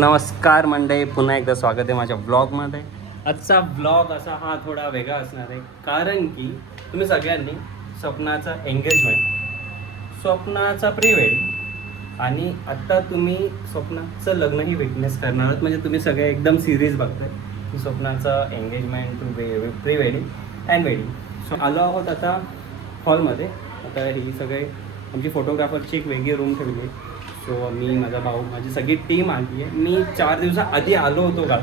नमस्कार मंडळी, पुन्हा एकदा स्वागत आहे माझ्या ब्लॉगमध्ये. आजचा ब्लॉग असा हा थोडा वेगळा असणार आहे, कारण की तुम्ही सगळ्यांनी स्वप्नाचा एंगेजमेंट, स्वप्नाचा प्री वेडिंग आणि आत्ता तुम्ही स्वप्नाचं लग्नही विटनेस करणार आहात. म्हणजे तुम्ही सगळे एकदम सिरीज बघताय की स्वप्नाचं engagement to pre wedding and wedding. So आलो आहोत आता हॉलमध्ये. आता ही सगळे आमची फोटोग्राफरची एक वेगळी रूम ठेवली आहे. सो मी, माझा भाऊ, माझी सगळी टीम आली आहे. मी 4 दिवसाआधी आलो होतो का,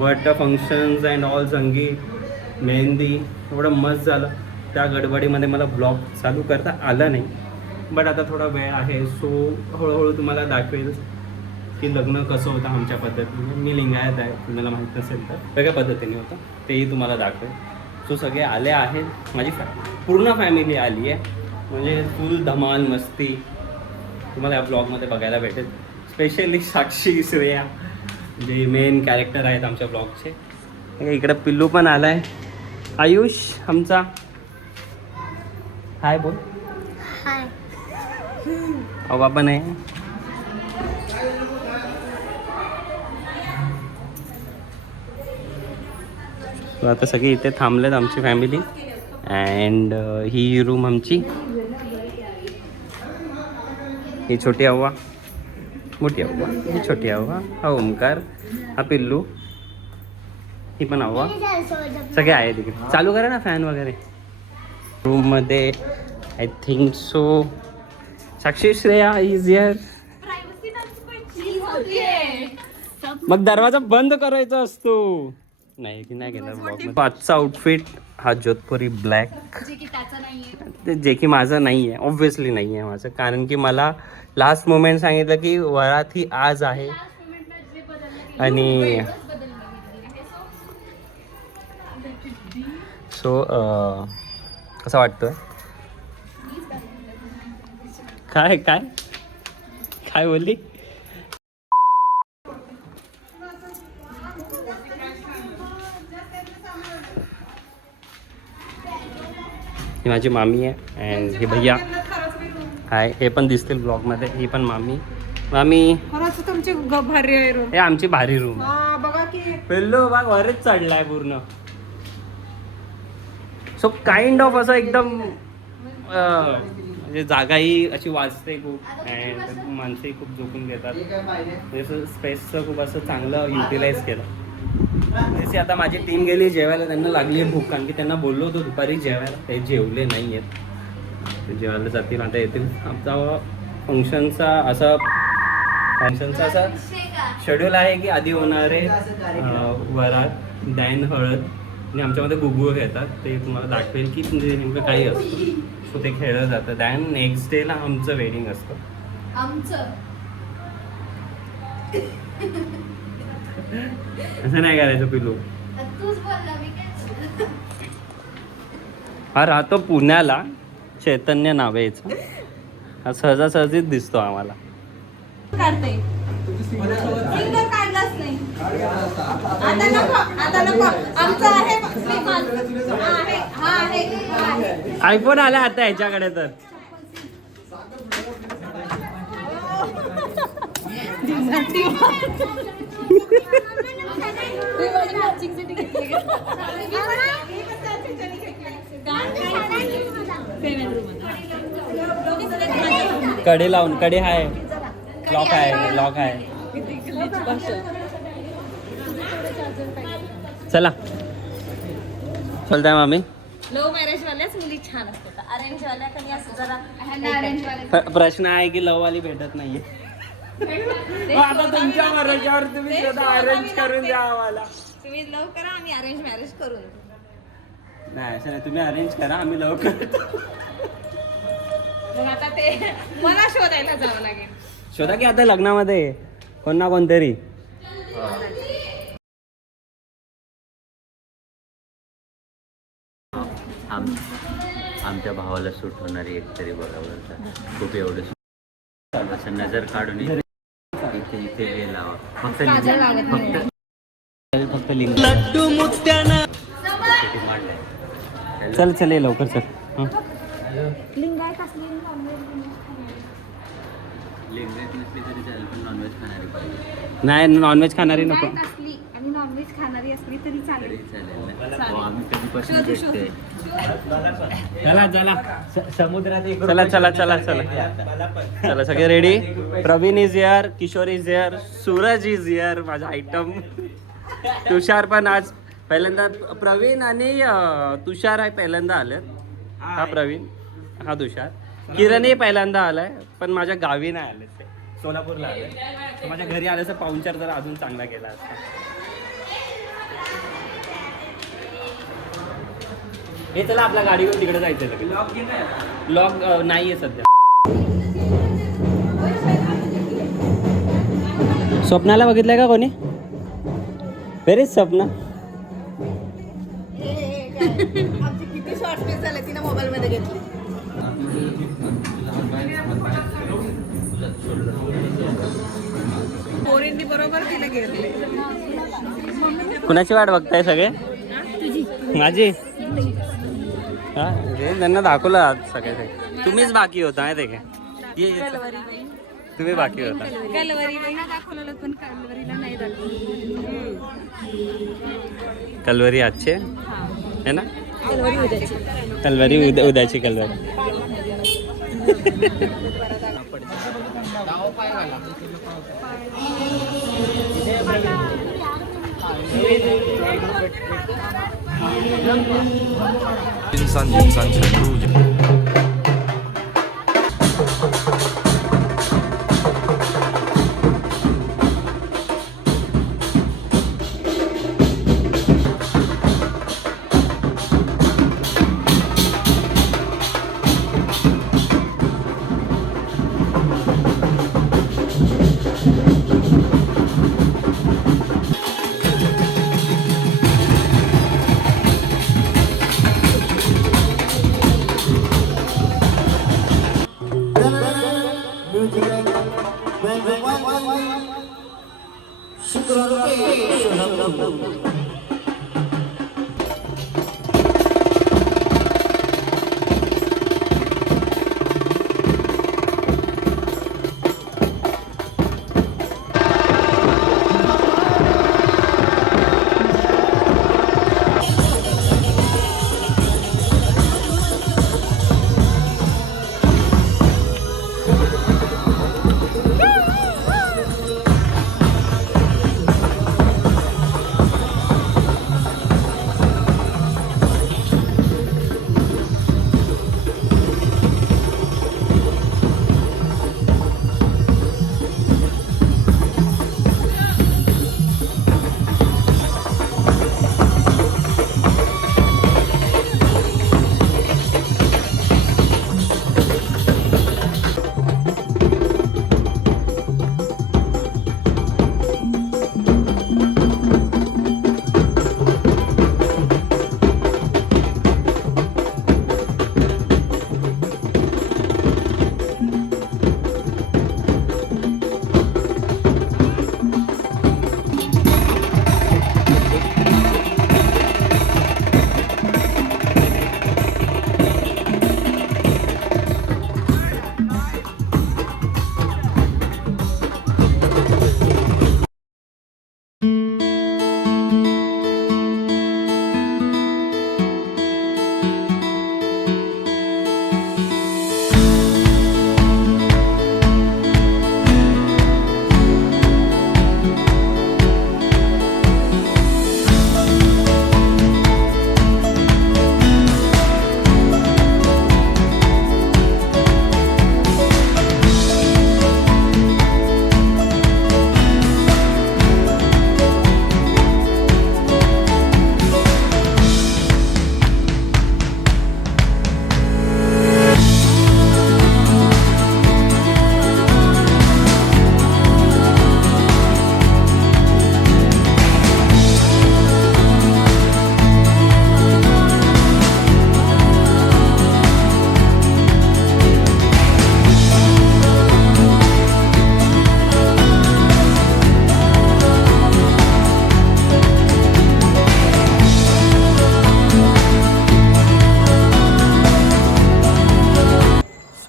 बट फंक्शन्स अँड ऑल, संगीत, मेहंदी एवढं मस्त झालं. त्या गडबडीमध्ये मला ब्लॉग चालू करता आला नाही. बट आता थोडा वेळ आहे, सो हळूहळू तुम्हाला दाखवेल की लग्न कसं होतं आमच्या पद्धतीने. मी लिंगायत आहे, तुम्हाला माहीत नसेल तर वेगळ्या पद्धतीने होतं, तेही तुम्हाला दाखवेल. सो सगळे आले आहेत, माझी पूर्ण फॅमिली आली आहे. म्हणजे फुल धमाल मस्ती तुम्हाला या ब्लॉगमध्ये बघायला भेटेल. स्पेशली साक्षी, श्रेया जे मेन कॅरेक्टर आहेत आमच्या ब्लॉगचे. इकडे पिल्लू पण आला आहे. आयुष आमचा, हाय बोल. हाय. अवा पण आहे. आता सगळी इथे थांबलेत आमची फॅमिली. अँड ही रूम आमची. ही छोटी अव्वा, मोठी अव्वा, ही छोटी अव्वा, हा ओमकार, हा पिल्लू, ही पण अव्वा. सगळे आहे तिकडे. चालू करा ना फॅन वगैरे. रूममध्ये I think so Sakshi, Shreya is here. मग दरवाजा बंद करायचा असतो. नाही की नाही गेला ब्लॉग. आजचा आउटफिट हा जोधपुरी ब्लॅक, जे की माझं नाही आहे, ऑब्व्हियसली नाही आहे माझं, कारण की मला लास्ट मोमेंट सांगितलं की वरात ही आज आहे. आणि सो कसं वाटतं? काय काय काय बोलली? ही माझी मामी आहे अँड हे भैया हाय, हे पण दिसतील ब्लॉगमध्ये. ही पण मामी. मामी तुमची भारी आहे रूम. हे आमची भारी रूम. बघा की पिल्लू बाग वरच चढलाय पूर्ण. सो काइंड ऑफ असं एकदम म्हणजे जागाही अशी वाचते खूप अँड माणसंही खूप झोपून घेतात. म्हणजे स्पेसचं खूप असं चांगलं युटिलाइज केलं. जशी आता माझी टीम गेली जेवायला, त्यांना लागली आहे भूक, कारण की त्यांना बोललो होतो दुपारी जेवायला, ते जेवले नाही आहेत. ते जेवायला जातील, आता येतील. आमचा फंक्शनचा असा शेड्यूल आहे की आधी होणारे वरात, दॅन हळद आणि आमच्यामध्ये गुगुळ घेतात. ते तुम्हाला दाखवेल की म्हणजे नेमकं काही असतं. सो ते खेळलं जातं. दॅन नेक्स्ट डेला आमचं वेडिंग असतं. असं नाही करायचं पिलू. हा राहतो पुण्याला, चैतन्य नाव आहे याचं. हा सहजासहजीच दिसतो आम्हाला. आयफोन आला आता ह्याच्याकडे तर. कडे लावून, कडे आहे, लॉक आहे, लॉक आहे. चला चलताय मामी. लव्ह मॅरेज वाल्याच मुली छान असतात. अरेंज वाल्या कधी असं जरा प्रश्न आहे की लव वाली भेटत नाहीये. आता तुमच्या मर्जीवर, तुम्ही स्वतः अरेंज करून द्या आम्हाला. तुम्ही लव करा, आम्ही अरेंज मॅरेज करू. नाही असं नाही, तुम्ही अरेंज करा, आम्ही लव करतो. मग आता ते मला शोधायला जावं लागेल. शोधा की आता लग्नामध्ये कोण ना कोणतरी. आमच्या भावाला सूट होणारी एकतरी बरोबर खूप एवढं असं नजर काढून इथे इथे हे लावा. फक्त लिंक. लड्डू मुत्याना. चल चल ये लवकर चल. लिंगायत नसली तरी चालेल पण नॉनव्हेज खाणारी पाहिजे नाही नॉनव्हेज खाणारी नको. लिंगायत असली आणि नॉनव्हेज खाणारी असली तरी तरी चालेल. चालेल चालेल. हो, आम्ही कधीपासून शोधू, शोधू. भेटतोय चला चला समुद्रात एक चला चला चला चला चला सगळे ready. Praveen is here, Kishore is here, Suraj is here, माझा आयटम. तुषार पण आज पहिल्यांदा. प्रवीण आणि तुषार आहे पहिल्यांदा आलेत. हा प्रवीण, हा तुषार. किरणही पहिल्यांदा आलाय पण माझ्या गावी नाही आले, ते सोलापूरला आले. तर माझ्या घरी आल्याचा पाहुणचार जरा अजून चांगला केला असता. हे चला आपल्या गाडीवर तिकडे जायचं. लॉक नाहीये सध्या. स्वप्नाला बघितलंय का कोणी? बरेच स्वप्न. आमचे किती शॉर्ट स्पेस झाले तिने मोबाईल मध्ये घेतले. पोरींनी बरोबर तिला घेतले. कुणाची वाट बघताय सगळे? माझी. हा त्यांना दाखवलं आज सगळे. तुम्हीच बाकी होता माहिती आहे का? तुम्ही बाकी होता. कलवरीला दाखवलेलं पण कलवरीला नाही दाखवलं. कलवरी आजचे है ना? कलवरी उद्याची. कलवरी उद्याची कलवरी. 인산 전루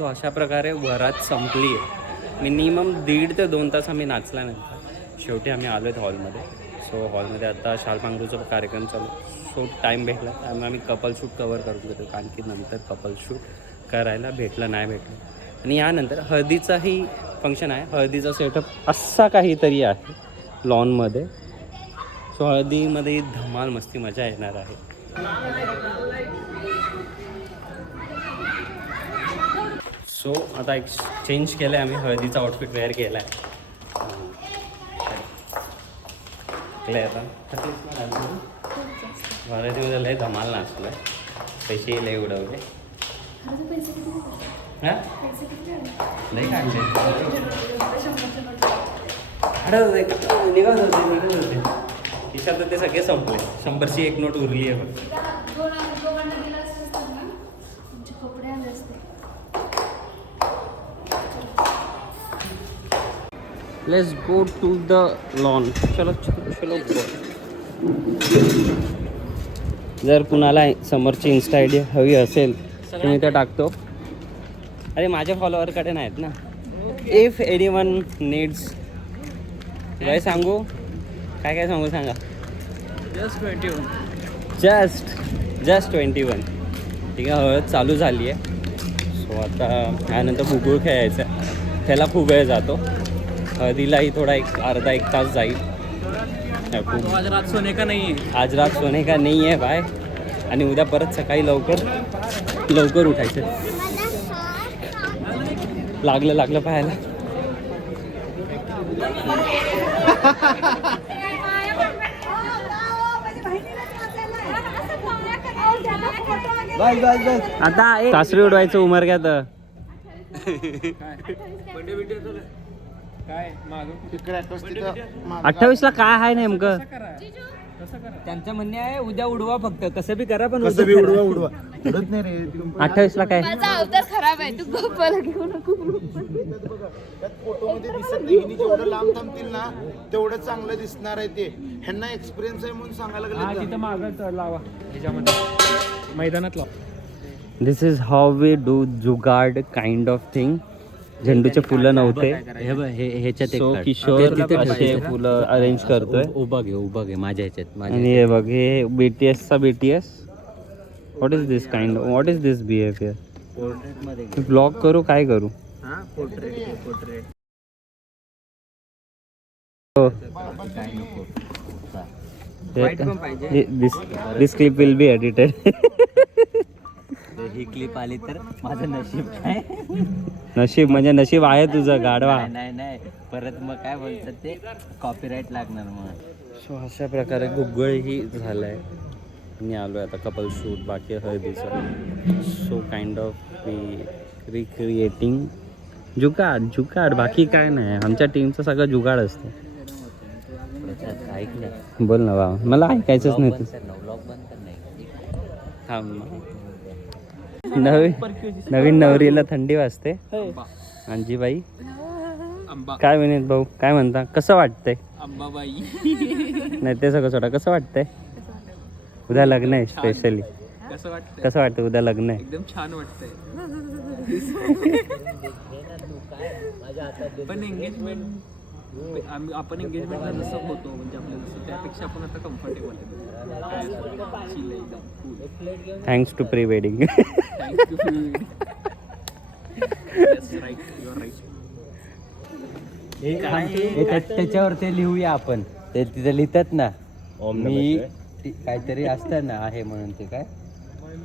अशा प्रकारे वरात संपली आहे. मिनिमम 1.5 ते 2 तास आम्ही नाचल्यानंतर शेवटी आम्ही आलो आहेत हॉलमध्ये. सो हॉलमध्ये आता शालपांघरूचा कार्यक्रम चालू. सो टाईम भेटला त्यामुळे आम्ही कपल शूट कवर करून घेतो, कारण की नंतर कपल शूट करायला भेटलं नाही भेटलं. आणि यानंतर हळदीचाही फंक्शन आहे. हळदीचा सेटअप असा काहीतरी आहे लॉनमध्ये. सो हळदीमध्ये धमाल मस्ती मजा येणार आहे. सो आता एक चेंज केलं आहे आम्ही, हळदीचा आउटफिट वेअर केला आहे. आता हळदीमध्ये लय धमाल नाचलो आहे, पैसे लय उडवले. हां लय काढले, निघत होते खिशात ते सगळे संपले. 100ची एक नोट उरली आहे फक्त. Let's go to the lawn. चलो चलो चलो गो. जर कुणाला समोरची इन्स्टा आय डी हवी असेल तर मी तर टाकतो. अरे माझ्या फॉलोअरकडे नाहीत ना. इफ एनीवन नीड्स, काय सांगू, काय काय सांगू सांगा. जस्ट 21. ठीक आहे, हळद चालू झाली आहे. सो आता यानंतर भुगूळ खेळायचं आहे, त्याला खूप वेळ जातो. हळदीलाही थोडा अर्धा एक तास जाईल. आज रात सोने का नहीं है. आज रात सोने का नहीं है बाय. आणि उद्या परत सकाळी लवकर उठायचं. लागलं पाहायला. आता कासरी उडवायचं उमर घ्या तर. काय मागं 28ला काय आहे नेमकं. त्यांचं म्हणणे आहे उद्या उडवा, फक्त कसं बी करा पण कसं बी उडवा उडत नाही रे. 28ला काय. माझा अवतार खराब आहे, तू गोपाला घेऊ नको. त्यात फोटोमध्ये दिसत नाही. हिने जेवढं लांब थांबतील ना तेवढं चांगलं दिसणार आहे ते. ह्यांना एक्सपिरियन्स आहे म्हणून सांगायला लागले. तिथं मागं लावा, त्याच्यामध्ये मैदानात लावा. This is how we do jugaad kind of thing. झेंडूचे फुलं नव्हते, ह्याच्यात सो किशोर असे फुलं अरेंज करतोय. उभा घे माझ्या ह्याच्यात. आणि हे बघ, हे BTSचा BTS. What is this kind, what is this behaviour. पोर्ट्रेटमध्ये ब्लॉग करू काय करू. Portrait this clip will be edited. ही क्लिप आली तर माझं नशीब काय. नशीब म्हणजे नशीब आहे तुझं गाढवा. नाही परत मग काय बोलतात ते कॉपीराईट लागणार मग. सो अशा प्रकारे गुगळही झालं आहे. मी आलो आहे आता कपल शूट बाकी हळदीचं. सो काइंड ऑफ रिक्रिएटिंग जुगाड बाकी काय नाही. आमच्या टीमचं सगळं जुगाड असतं. ऐक ना, बोल ना बाबा, मला ऐकायचंच नाही तू. ब्लॉग बंद कर नाही. थांब. नवीन नवरीला थंडी वाजते. अंजीबाई काय विनीत भाऊ काय म्हणता, कसं वाटतंय. अंबाबाई नाही ते सगळं सोडा, कसं वाटतंय. उद्या लग्न आहे स्पेशली. कसं वाटतं उद्या लग्न आहे. एकदम छान वाटतंय. पण एंगेजमेंट आपण एंगेजमेंटला जसं होतो म्हणजे आपल्याला जसं त्यापेक्षा आपण आता कम्फर्टेबल आहे. Thanks to pre wedding. त्याच्यावर ते लिहूया आपण. ते तिथे लिहितात ना, मी काहीतरी असतं ना आहे म्हणून, ते काय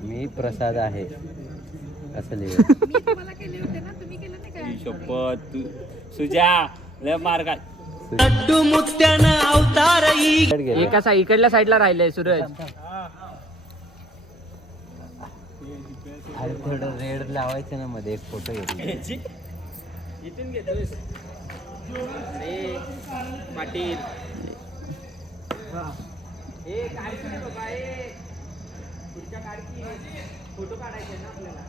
मी प्रसाद आहे असं लिहूया. शपथ सुजा मार्ग. एका इकडल्या साईडला राहिलंय सूरज. अरे थोडं रेड लावायचं ना मध्ये, एक फोटो येतो. इथून घेतोय पाटील. पुढच्या काढकी फोटो काढायचे ना आपल्याला.